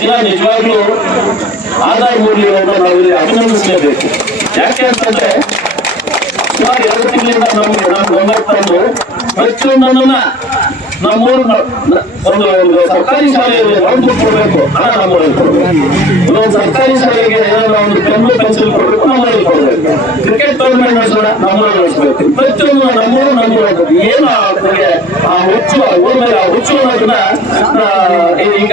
ದಿನ ನಿಜವಾಗ್ಲೂ ಆದಾಯ ಮೂಡಿರೋದನ್ನ ನಾವಿಲ್ಲಿ ಅಭಿನಂದಿಸಲೇಬೇಕು. ಯಾಕೆ ಅಂತಂದ್ರೆ, ಸುಮಾರು ಎರಡು ತಿಂಗಳಿಂದ ನಮ್ಗೆ ನಾವು ಗಮನಕ್ಕೆ ತಂದು ಪ್ರತಿಯೊಂದನ್ನ ನಮ್ಮೂರು ಒಂದು ಒಂದು ಸರ್ಕಾರಿ ಶಾಲೆಯಲ್ಲಿ ಒಂದು ಕೊಡಬೇಕು, ಹಣ ನಮ್ಮೂರಲ್ಲಿ ಕೊಡಬೇಕು. ಇನ್ನೊಂದು ಸರ್ಕಾರಿ ಶಾಲೆಗೆ ಏನಾದ್ರು ಒಂದು ಪೆನ್ನು ಪೆನ್ಸಿಲ್ ಕೊಡಬೇಕು ನಮ್ಮೂರಲ್ಲಿ ಕೊಡಬೇಕು. ಕ್ರಿಕೆಟ್ ಟೂರ್ನಮೆಂಟ್ ನಡೆಸೋಣ ನಮ್ಮೂರಲ್ಲಿ ನಡೆಸಬೇಕು. ಪ್ರತಿಯೊಂದು ನಮ್ಮೂರು ನಮ್ಮೂರು ಏನು ಆ ಹುಚ್ಚು ಊರ ಮೇಲೆ ಆ ಹುಚ್ಚು ಅನ್ನೋದನ್ನ ಈಗ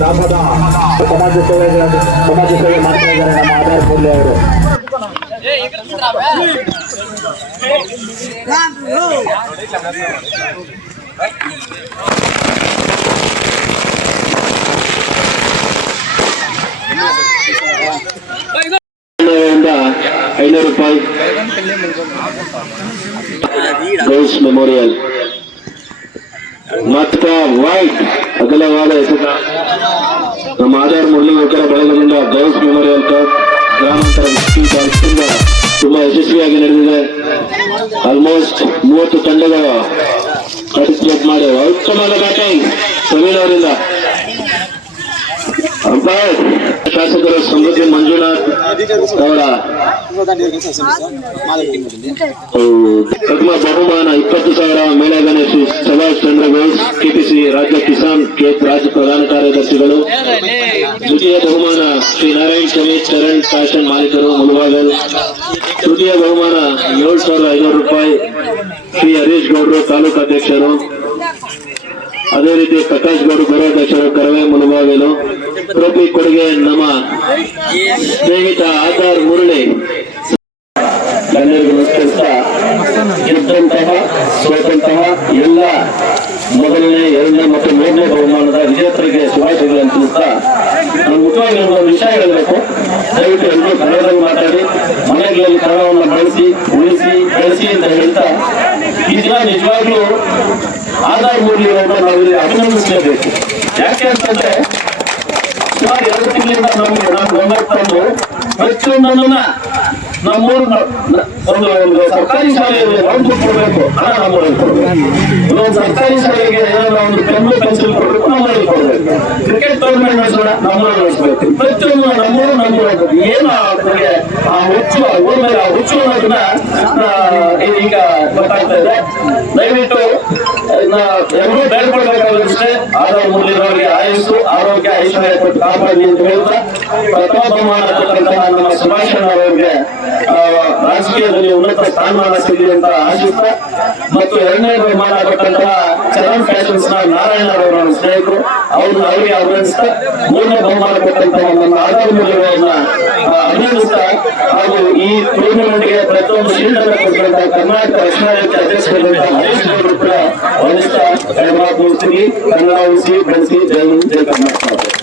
ಗ್ರಾಮದ ಸಮಾಜ ಸೇವೆ ಸಮಾಜ ಸೇವೆ ಮಾಡ್ತಾ ಇದ್ದಾರೆ ನಮ್ಮ ಆಧಾರ್ ಮುರಳಿ ಅವರು. ಐನೂರು ರೂಪಾಯಿ ಗೌಸ್ ಮೆಮೋರಿಯಲ್ ಮತ್ತ ವೈಟ್ ಅಗಲವಾದ ಹೆಸರ ನಮ್ಮ ಆಧಾರ್ ಮುರಳಿ ಯುವಕರ ಬಳಗದಿಂದ ಗೌಸ್ ಮೆಮೋರಿಯಲ್ ಕಾರ್ಡ್ ಗ್ರಾಮಾಂತರ ಚಾಂಪಿಯನ್ಶಿಪ್ ತುಂಬಾ ಯಶಸ್ವಿಯಾಗಿ ನಡೆದಿದೆ. ಆಲ್ಮೋಸ್ಟ್ ಮೂವತ್ತು ತಂಡಗಳ ಪಾರ್ಟಿಸಿಪೇಟ್ ಮಾಡಿ ಉತ್ತಮ ಬ್ಯಾಟಿಂಗ್ ಸಮೀರ್ ಅವರಿಂದ. ಅಂಪೈರ್ ಶಾಸಕರು ಸಮೃದ್ಧಿ ಮಂಜುನಾಥ್ ಅವರ ಪ್ರಥಮ ಬಹುಮಾನ ಇಪ್ಪತ್ತು ಸಾವಿರ ಮೇಳ ಗಣೇಶ್, ಸುಭಾಷ್ ಚಂದ್ರ ಬೋಸ್, ಕೆಪಿಸಿ ರಾಜ್ಯ ಕಿಸಾನ್ ಕೇತ್ ರಾಜ್ಯ ಪ್ರಧಾನ ಕಾರ್ಯದರ್ಶಿಗಳು. ದ್ವಿತೀಯ ಬಹುಮಾನ ಶ್ರೀ ನಾರಾಯಣ್ ಸ್ವಾಮಿ ಚರಣ್ ಫ್ಯಾಷನ್ ಮಾಲೀಕರು ಮುಳುಬಾಗಲ್. ತೃತೀಯ ಬಹುಮಾನ ಏಳು ಸಾವಿರದ ಐನೂರು ರೂಪಾಯಿ ಶ್ರೀ ಹರೀಶ್ ಗೌಡರು ತಾಲೂಕು ಅಧ್ಯಕ್ಷರು. ಅದೇ ರೀತಿ ಪ್ರಕಾಶ್ ಗೌಡ ಗೌರವಾಧ್ಯಕ್ಷರು ಕರವೇ ಮುಳುಬಾಗಿಲು. ಟ್ರೋಫಿ ಕೊಡುಗೆ ನಮ್ಮ ಸ್ನೇಹಿತ ಆಧಾರ್ ಮುರಳಿ. ಸೋತಂತಹ ಎಲ್ಲ ಮೊದಲನೇ, ಎರಡನೇ ಮತ್ತು ಮೂರನೇ ಬಹುಮಾನದ ವಿಜೇತರಿಗೆ ಶುಭಾಶಯಗಳನ್ನು ತಿಳಿಸ್ತಾ ನಾನು ಮುಖ್ಯವಾಗಿ ಒಂದು ವಿಷಯ ಹೇಳಬೇಕು. ದಯವಿಟ್ಟು ಎಲ್ಲರೂ ಕನ್ನಡದಲ್ಲಿ ಮಾತಾಡಿ, ಮನೆಗಳಲ್ಲಿ ಕನ್ನಡವನ್ನು ಬಳಸಿ, ಉಳಿಸಿ, ಬೆಳೆಸಿ ಅಂತ ಹೇಳ್ತಾ, ಈ ದಿನ ನಿಜವಾಗ್ಲೂ ಆದಾಯ ನಾವು ನಾವಿಲ್ಲಿ ಅಭಿನಂದಿಸಲೇಬೇಕು. ಯಾಕೆ ಅಂತಂದ್ರೆ ಸುಮಾರು ನಮಗೆ ಒಂದು ಸರ್ಕಾರಿ ಶಾಲೆಯಲ್ಲಿ ಒಂದು ಕೊಡಬೇಕು, ಹಣ ಕೊಡಬೇಕು. ಒಂದು ಸರ್ಕಾರಿ ಶಾಲೆಗೆ ಏನಾದ್ರು ಒಂದು ಪೆನ್ನು ಪೆನ್ಸಿಲ್ ಕೊಡಬೇಕು ಕೊಡಬೇಕು. ಕ್ರಿಕೆಟ್ ಟೂರ್ನಮೆಂಟ್ ನಡೆಸೋಣ, ನಮ್ಮೂರಲ್ಲಿ ನಡೆಸಬೇಕು. ಪ್ರತಿಯೊಂದು ನಮ್ಮೂರು ಏನು ನಮಗೆ ಆ ಹುಚ್ಚು ಊರ ಮೇಲೆ ಆ ಹುಚ್ಚು ಅನ್ನೋದನ್ನ ಈಗ ಗೊತ್ತಾಗ್ತಾ ಇದೆ. ದಯವಿಟ್ಟು ಬೇಡ್ಕೊಳ್ಬೇಕಾದ್ರೆ ಆದಾಯ ಮುರಳಿದವರಿಗೆ ಆಯುಸ್ಸು, ಆರೋಗ್ಯ, ಐಶ್ವರ್ಯ ಕೊಟ್ಟು ಕಾಪಾಡಿ ಅಂತ ಹೇಳ್ತಾ ಪ್ರಥಮ ಬಹುಮಾನ ಕೊಟ್ಟಂತಹ ನಮ್ಮ ಸುಭಾಷ್ ಅವರಿಗೆ ರಾಜಕೀಯದಲ್ಲಿ ಉನ್ನತ ಸ್ಥಾನಮಾನ ಸಿಗಲಿ ಅಂತ ಆಶಿಸ್ತಾ, ಮತ್ತು ಎರಡನೇ ಬಹುಮಾನ ಚರಣ್ ಫ್ಯಾಷನ್ಸ್ನ ನಾರಾಯಣ ಅವರ ಸ್ನೇಹಿತರು ಅವರು ಅವರಿಗೆ ಅಭಿನಂದಿಸ್ತಾ ಮೂರನೇ ಬಹುಮಾನ ಕೊಟ್ಟಂತ ನಮ್ಮ ಆಧಾರ ಮುರಳಿಯವರನ್ನ ಆ, ಅಭಿನಂದಿಸ್ತಾ ಹಾಗೂ ಈ ಟೂರ್ನಮೆಂಟ್ಗೆ ಪ್ರತಿಯೊಂದು ಶೀಲ್ಡ್ ಅನ್ನು ಕರ್ನಾಟಕ ರಕ್ಷಣಾ ವೇದಿಕೆ ಅಧ್ಯಕ್ಷರಾದಂತಹ ಹರೀಶ್ ಗೌಡರು ಕೂಡ ಕನ್ನಡ ಉಳಿಸಿ ಬೆಳೆಸಿ ಜೈ ಜೈ ಕರ್ನಾಟಕ.